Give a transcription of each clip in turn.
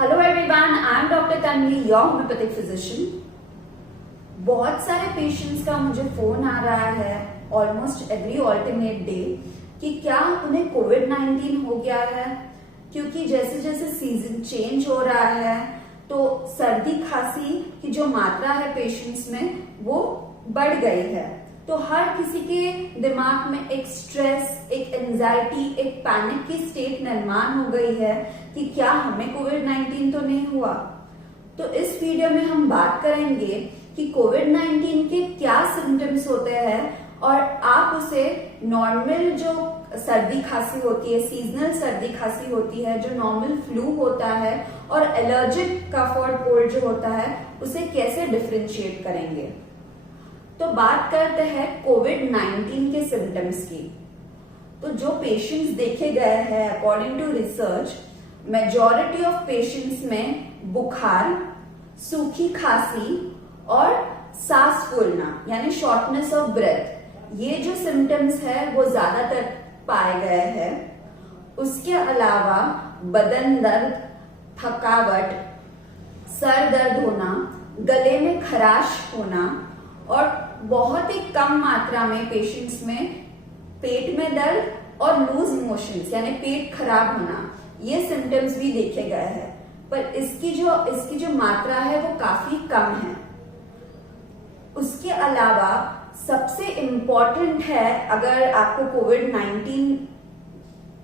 Hello everyone, I am doctor Tanvi, your homeopathic physician. बहुत सारे patients का मुझे फोन आ रहा है ऑलमोस्ट एवरी ऑल्टरनेट डे कि क्या उन्हें कोविड-19 हो गया है, क्योंकि जैसे जैसे सीजन चेंज हो रहा है तो सर्दी खांसी की जो मात्रा है पेशेंट्स में वो बढ़ गई है। तो हर किसी के दिमाग में एक स्ट्रेस, एक एंजाइटी, एक पैनिक की स्टेट निर्माण हो गई है कि क्या हमें कोविड-19 तो नहीं हुआ। तो इस वीडियो में हम बात करेंगे कि कोविड-19 के क्या सिम्टम्स होते हैं और आप उसे नॉर्मल जो सर्दी खांसी होती है, सीजनल सर्दी खांसी होती है, जो नॉर्मल फ्लू होता है और एलर्जिक कफ और कोल्ड जो होता है, उसे कैसे डिफरेंशिएट करेंगे। तो बात करते हैं कोविड-19 के सिम्टम्स की। तो जो पेशेंट्स देखे गए हैं according to research, majority of patients में बुखार, सूखी खांसी और सांस फूलना यानी शॉर्टनेस ऑफ ब्रेथ, ये जो सिम्टम्स है वो ज्यादातर पाए गए हैं। उसके अलावा बदन दर्द, थकावट, सर दर्द होना, गले में खराश होना और बहुत ही कम मात्रा में पेशेंट्स में पेट में दर्द और लूज मोशंस यानी पेट खराब होना, ये सिम्टम्स भी देखे गए हैं। पर इसकी जो मात्रा है वो काफी कम है। उसके अलावा सबसे इम्पोर्टेंट है, अगर आपको कोविड-19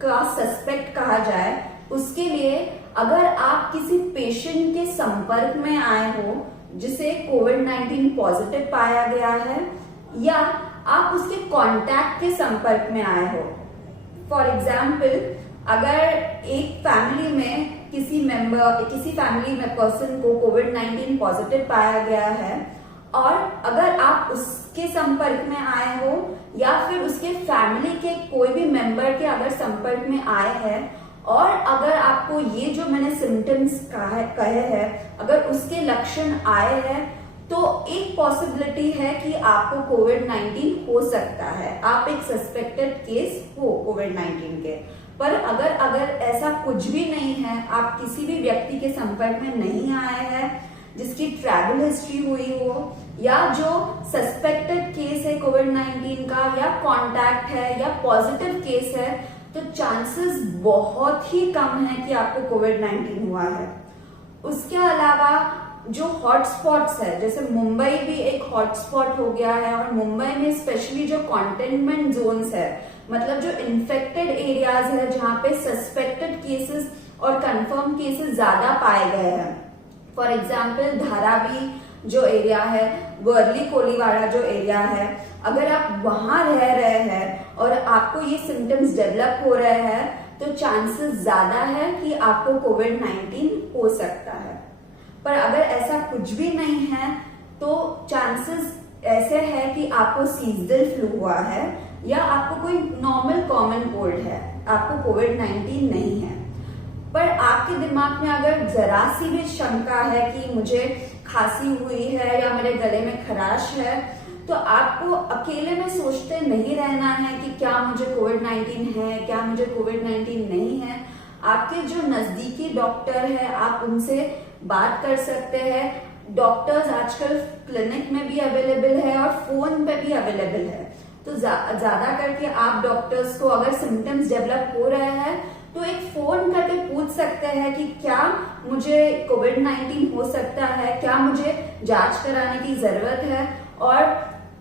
का सस्पेक्ट कहा जाए, उसके लिए अगर आप किसी पेशेंट के संपर्क में आए हो जिसे कोविड-19 पॉजिटिव पाया गया है या आप उसके कांटेक्ट के संपर्क में आए हो। फॉर एग्जाम्पल, अगर एक फैमिली में किसी फैमिली में पर्सन को कोविड-19 पॉजिटिव पाया गया है और अगर आप उसके संपर्क में आए हो या फिर उसके फैमिली के कोई भी मेंबर के अगर संपर्क में आए हैं और अगर आपको ये जो मैंने सिम्टम्स कहे हैं अगर उसके लक्षण आए हैं, तो एक पॉसिबिलिटी है कि आपको कोविड-19 हो सकता है, आप एक सस्पेक्टेड केस हो कोविड-19 के। पर अगर ऐसा कुछ भी नहीं है, आप किसी भी व्यक्ति के संपर्क में नहीं आए हैं जिसकी ट्रैवल हिस्ट्री हुई हो या जो सस्पेक्टेड केस है कोविड-19 का या कॉन्टैक्ट है या पॉजिटिव केस है, तो चांसेस बहुत ही कम है कि आपको कोविड-19 हुआ है। उसके अलावा जो हॉटस्पॉट्स है, जैसे मुंबई भी एक हॉटस्पॉट हो गया है और मुंबई में स्पेशली जो कंटेनमेंट जोन्स है, मतलब जो इन्फेक्टेड एरियाज है जहां पे सस्पेक्टेड केसेस और कंफर्म केसेस ज्यादा पाए गए हैं। फॉर एग्जाम्पल, धारावी जो एरिया है, वर्ली कोलीवाड़ा जो एरिया है, अगर आप वहां रह रहे हैं और आपको ये सिम्टम्स डेवलप हो रहे हैं, तो चांसेस ज्यादा है कि आपको कोविड-19 हो सकता है। पर अगर ऐसा कुछ भी नहीं है तो चांसेस ऐसे है कि आपको सीजनल फ्लू हुआ है या आपको कोई नॉर्मल कॉमन कोल्ड है, आपको कोविड-19 नहीं है। पर आपके दिमाग में अगर जरा सी भी शंका है कि मुझे खांसी हुई है या मेरे गले में खराश है, तो आपको अकेले में सोचते नहीं रहना है कि क्या मुझे कोविड-19 है, क्या मुझे कोविड-19 नहीं है। आपके जो नजदीकी डॉक्टर है आप उनसे बात कर सकते हैं। डॉक्टर्स आजकल क्लिनिक में भी अवेलेबल है और फोन पे भी अवेलेबल है। तो ज्यादा करके आप डॉक्टर्स को अगर सिम्टम्स डेवलप हो रहे हैं तो एक फोन करके पूछ सकते हैं कि क्या मुझे कोविड-19 हो सकता है, क्या मुझे जांच कराने की जरूरत है। और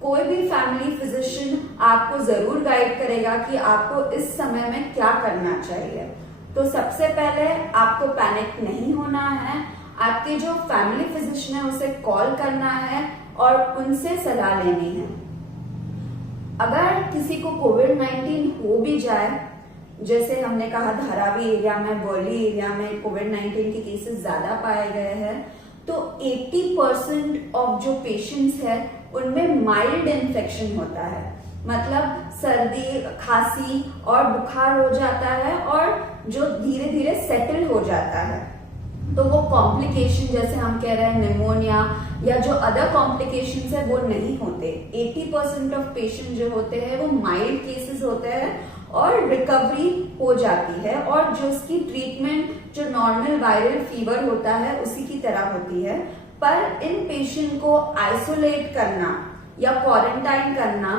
कोई भी फैमिली फिजिशियन आपको जरूर गाइड करेगा कि आपको इस समय में क्या करना चाहिए। तो सबसे पहले आपको पैनिक नहीं होना है, आपके जो फैमिली फिजिशियन है उसे कॉल करना है और उनसे सलाह लेनी है। अगर किसी को कोविड-19 हो भी जाए, जैसे हमने कहा धारावी एरिया में, वर्ली एरिया में कोविड-19 के केसेस ज्यादा पाए गए हैं, तो 80% ऑफ जो पेशेंट्स है उनमें माइल्ड इन्फेक्शन होता है, मतलब सर्दी, खांसी और बुखार हो जाता है और जो धीरे धीरे सेटल हो जाता है। तो वो कॉम्प्लिकेशन जैसे हम कह रहे हैं निमोनिया या जो अदर कॉम्प्लिकेशंस है वो नहीं होते। 80% ऑफ पेशेंट जो होते हैं वो माइल्ड केसेस होते हैं और रिकवरी हो जाती है और जो उसकी ट्रीटमेंट जो नॉर्मल वायरल फीवर होता है उसी की तरह होती है। पर इन पेशेंट को आइसोलेट करना या क्वारंटाइन करना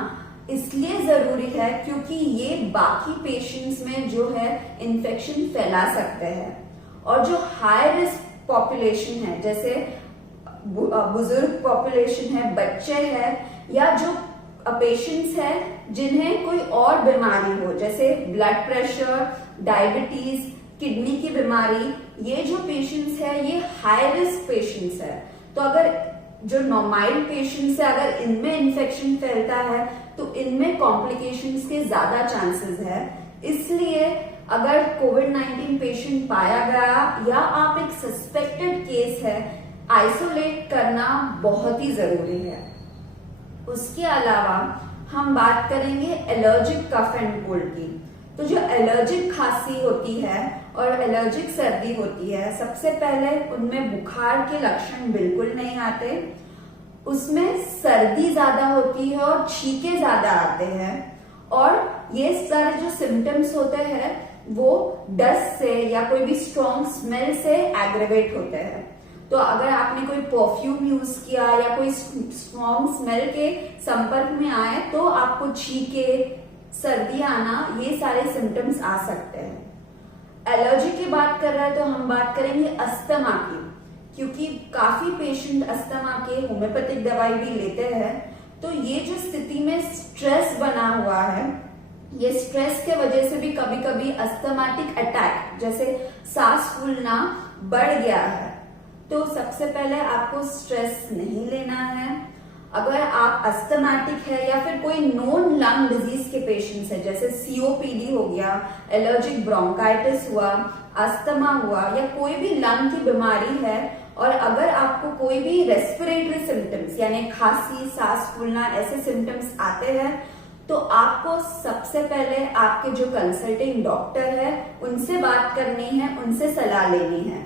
इसलिए जरूरी है क्योंकि ये बाकी पेशेंट्स में जो है इन्फेक्शन फैला सकते हैं। और जो हाई रिस्क पॉपुलेशन है, जैसे बुजुर्ग पॉपुलेशन है, बच्चे हैं, या जो पेशेंट्स हैं जिन्हें कोई और बीमारी हो, जैसे ब्लड प्रेशर, डायबिटीज, किडनी की बीमारी, ये जो पेशेंट्स है ये हाई रिस्क पेशेंट्स है। तो अगर जो नॉर्मल पेशेंट्स है अगर इनमें इन्फेक्शन फैलता है तो इनमें कॉम्प्लिकेशंस के ज्यादा चांसेस है। इसलिए अगर कोविड-19 पेशेंट पाया गया या आप एक सस्पेक्टेड केस है, आइसोलेट करना बहुत ही जरूरी है। उसके अलावा हम बात करेंगे एलर्जिक कफ एंड कोल्ड की। तो जो एलर्जिक खांसी होती है और एलर्जिक सर्दी होती है, सबसे पहले उनमें बुखार के लक्षण बिल्कुल नहीं आते, उसमें सर्दी ज्यादा होती है और छींके ज्यादा आते हैं, और ये सारे जो सिम्टम्स होते हैं वो डस्ट से या कोई भी स्ट्रॉन्ग स्मेल से एग्रेवेट होते हैं। तो अगर आपने कोई परफ्यूम यूज किया या कोई स्ट्रॉन्ग स्मेल के संपर्क में आए तो आपको छींके, सर्दी आना, ये सारे सिम्टम्स आ सकते हैं। एलर्जी की बात कर रहे हैं तो हम बात करेंगे अस्थमा की, क्योंकि काफी पेशेंट अस्थमा के होम्योपैथिक दवाई भी लेते हैं। तो ये जो स्थिति में स्ट्रेस बना हुआ है, ये स्ट्रेस के वजह से भी कभी कभी अस्थमैटिक अटैक जैसे सांस फूलना बढ़ गया है। तो सबसे पहले आपको स्ट्रेस नहीं लेना है। अगर आप अस्थमैटिक है या फिर कोई नोन लंग डिजीज के पेशेंट्स है, जैसे सीओपीडी हो गया, एलर्जिक ब्रोंकाइटिस हुआ, अस्थमा हुआ, या कोई भी लंग की बीमारी है, और अगर आपको कोई भी रेस्पिरेटरी सिम्टम्स यानी खांसी, सांस फूलना ऐसे सिम्टम्स आते हैं तो आपको सबसे पहले आपके जो कंसल्टिंग डॉक्टर है उनसे बात करनी है, उनसे सलाह लेनी है।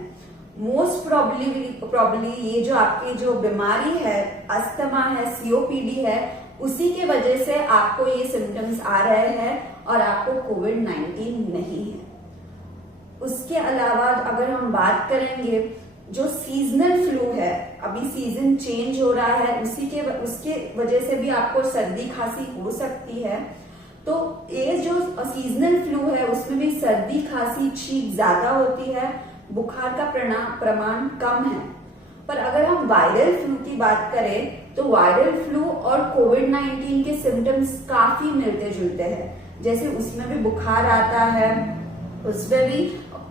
मोस्ट प्रॉब्ली ये जो आपकी जो बीमारी है, अस्थमा है, सीओपीडी है, उसी के वजह से आपको ये सिम्टम्स आ रहे हैं और आपको कोविड-19 नहीं है। उसके अलावा अगर हम बात करेंगे जो सीजनल फ्लू है, अभी सीजन चेंज हो रहा है, उसके वजह से भी आपको सर्दी खांसी हो सकती है। तो ये जो सीजनल फ्लू है उसमें भी सर्दी खांसी छींक ज्यादा होती है, बुखार का प्रमाण कम है। पर अगर हम वायरल फ्लू की बात करें तो वायरल फ्लू और कोविड-19 के सिम्टम्स काफी मिलते जुलते हैं। जैसे उसमें भी बुखार आता है, उसमें भी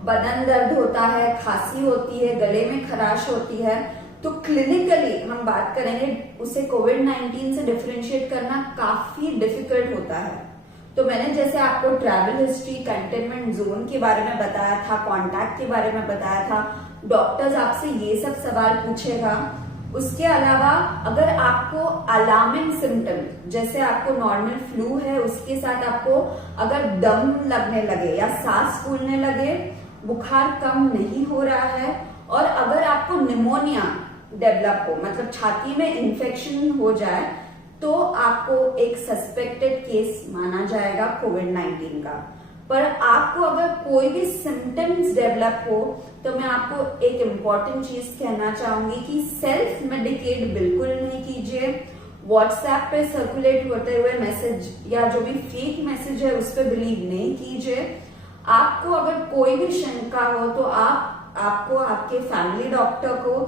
बदन दर्द होता है, खांसी होती है, गले में खराश होती है। तो क्लिनिकली हम बात करेंगे, उसे कोविड-19 से डिफरेंशिएट करना काफी डिफिकल्ट होता है। तो मैंने जैसे आपको ट्रैवल हिस्ट्री, कंटेनमेंट जोन के बारे में बताया था, कॉन्टैक्ट के बारे में बताया था, डॉक्टर्स आपसे ये सब सवाल पूछेगा। उसके अलावा अगर आपको अलार्मिंग सिम्टम, जैसे आपको नॉर्मल फ्लू है उसके साथ आपको अगर दम लगने लगे या सांस फूलने लगे, बुखार कम नहीं हो रहा है, और अगर आपको निमोनिया डेवलप हो, मतलब छाती में इन्फेक्शन हो जाए, तो आपको एक सस्पेक्टेड केस माना जाएगा कोविड-19 का। पर आपको अगर कोई भी सिम्टम्स डेवलप हो तो मैं आपको एक इम्पॉर्टेंट चीज कहना चाहूंगी कि सेल्फ मेडिकेट बिल्कुल नहीं कीजिए। व्हाट्सएप पे सर्कुलेट होते हुए मैसेज या जो भी फेक मैसेज है उस पर बिलीव नहीं कीजिए। आपको अगर कोई भी शंका हो तो आपको आपके फैमिली डॉक्टर को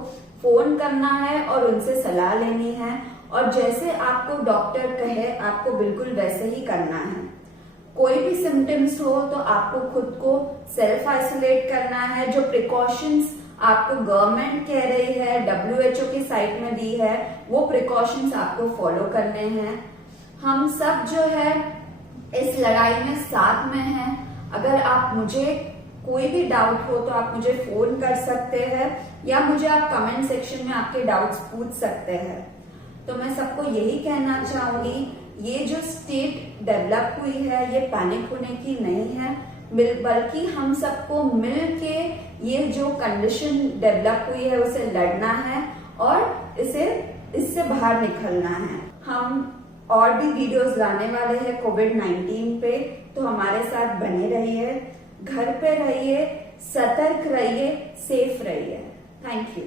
फोन करना है और उनसे सलाह लेनी है, और जैसे आपको डॉक्टर कहे आपको बिल्कुल वैसे ही करना है। कोई भी सिम्टम्स हो तो आपको खुद को सेल्फ आइसोलेट करना है। जो प्रिकॉशंस आपको गवर्नमेंट कह रही है, WHO की साइट में दी है, वो प्रिकॉशंस आपको फॉलो करने हैं। हम सब जो है इस लड़ाई में साथ में हैं। अगर आप मुझे कोई भी डाउट हो तो आप मुझे फोन कर सकते हैं या मुझे आप कमेंट सेक्शन में आपके डाउट्स पूछ सकते हैं। तो मैं सबको यही कहना चाहूंगी, ये जो स्टेट डेवलप हुई है ये पैनिक होने की नहीं है, बल्कि हम सबको मिल के ये जो कंडीशन डेवलप हुई है उसे लड़ना है और इससे बाहर निकलना है। हम और भी वीडियोस लाने वाले हैं कोविड-19 पे, तो हमारे साथ बने रहिए, घर पे रहिए, सतर्क रहिए, सेफ रहिए। Thank you.